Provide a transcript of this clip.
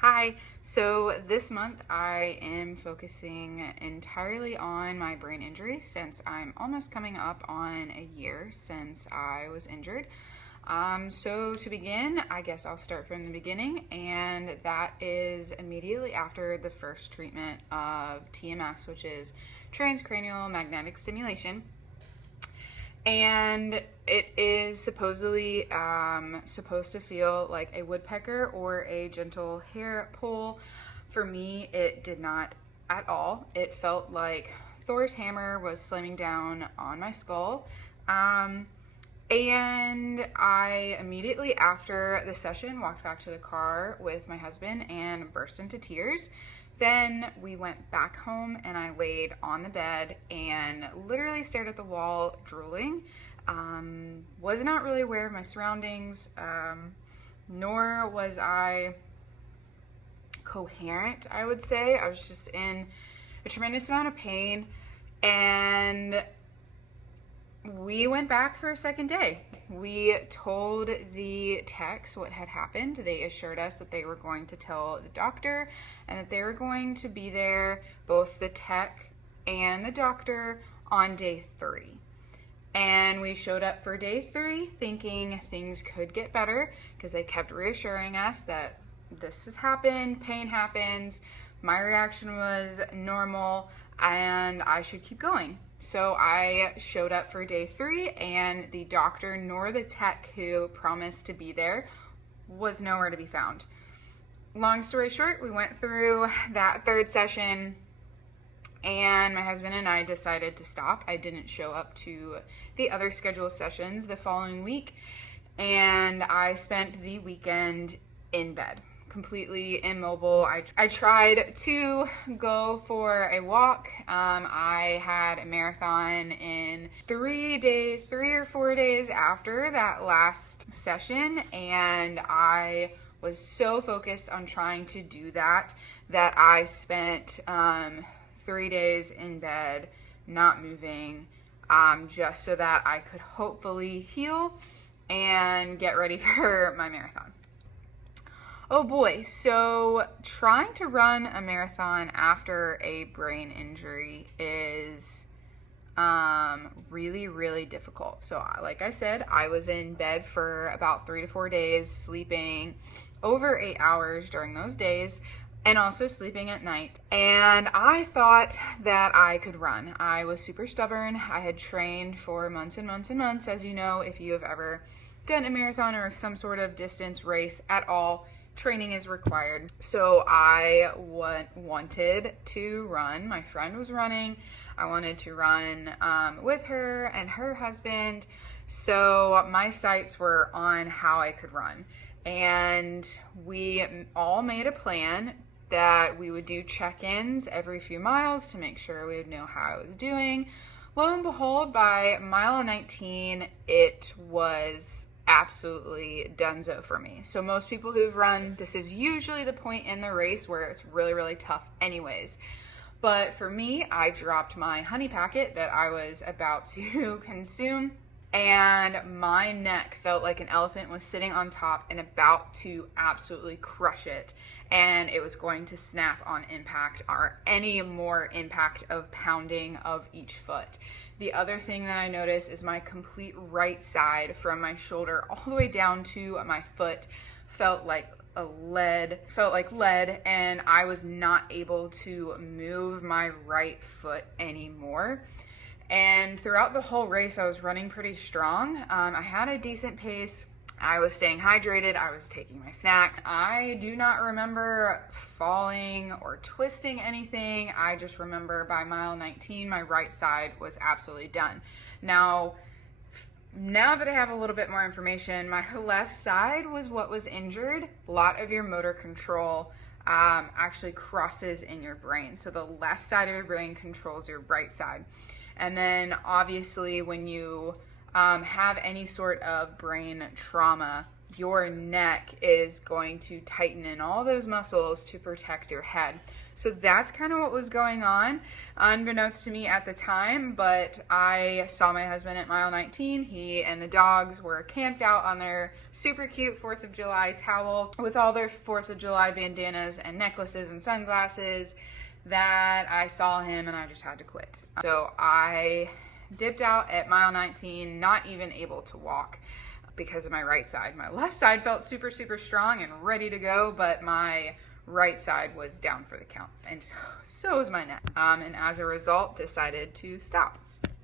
Hi, so this month I am focusing entirely on my brain injury since I'm almost coming up on a year since I was injured. So to begin, I guess I'll start from the beginning, and that is immediately after the first treatment of TMS, which is transcranial magnetic stimulation. And it is supposedly supposed to feel like a woodpecker or a gentle hair pull. For me, it did not at all. It felt like Thor's hammer was slamming down on my skull. And I immediately after the session walked back to the car with my husband and burst into tears. Then we went back home and I laid on the bed and literally stared at the wall, drooling. Was not really aware of my surroundings, nor was I coherent, I would say. I was just in a tremendous amount of pain, and we went back for a second day. We told the techs what had happened. They assured us that they were going to tell the doctor and that they were going to be there, both the tech and the doctor, on day 3. And we showed up for day 3 thinking things could get better because they kept reassuring us that this has happened, pain happens, my reaction was normal, and I should keep going. So I showed up for day 3, and the doctor nor the tech who promised to be there was nowhere to be found. Long story short, we went through that 3rd session, and my husband and I decided to stop. I didn't show up to the other scheduled sessions the following week, and I spent the weekend in bed, completely immobile. I tried to go for a walk. I had a marathon in 3 or 4 days after that last session, and I was so focused on trying to do that I spent 3 days in bed, not moving, just so that I could hopefully heal and get ready for my marathon. Oh boy, so trying to run a marathon after a brain injury is really, really difficult. So like I said, I was in bed for about 3 to 4 days, sleeping over 8 hours during those days, and also sleeping at night. And I thought that I could run. I was super stubborn. I had trained for months and months and months, as you know, if you have ever done a marathon or some sort of distance race at all. Training is required. So I wanted to run. My friend was running. I wanted to run with her and her husband. So my sights were on how I could run. And we all made a plan that we would do check-ins every few miles to make sure we would know how I was doing. Lo and behold, by mile 19, it was absolutely donezo for me. So most people who've run, this is usually the point in the race where it's really, really tough anyways. But for me, I dropped my honey packet that I was about to consume, and my neck felt like an elephant was sitting on top and about to absolutely crush it, and it was going to snap on impact or any more impact of pounding of each foot. The other thing that I noticed is my complete right side from my shoulder all the way down to my foot felt like lead, and I was not able to move my right foot anymore. And throughout the whole race, I was running pretty strong. I had a decent pace. I was staying hydrated. I was taking my snacks. I do not remember falling or twisting anything. I just remember by mile 19, my right side was absolutely done. Now that I have a little bit more information, my left side was what was injured. A lot of your motor control actually crosses in your brain. So the left side of your brain controls your right side. And then obviously when you have any sort of brain trauma, your neck is going to tighten in all those muscles to protect your head. So that's kind of what was going on, unbeknownst to me at the time, but I saw my husband at mile 19. He and the dogs were camped out on their super cute 4th of July towel with all their 4th of July bandanas and necklaces and sunglasses, that I saw him and I just had to quit. So I dipped out at mile 19, not even able to walk because of my right side. My left side felt super, super strong and ready to go, but my right side was down for the count, and so was my neck, and as a result decided to stop.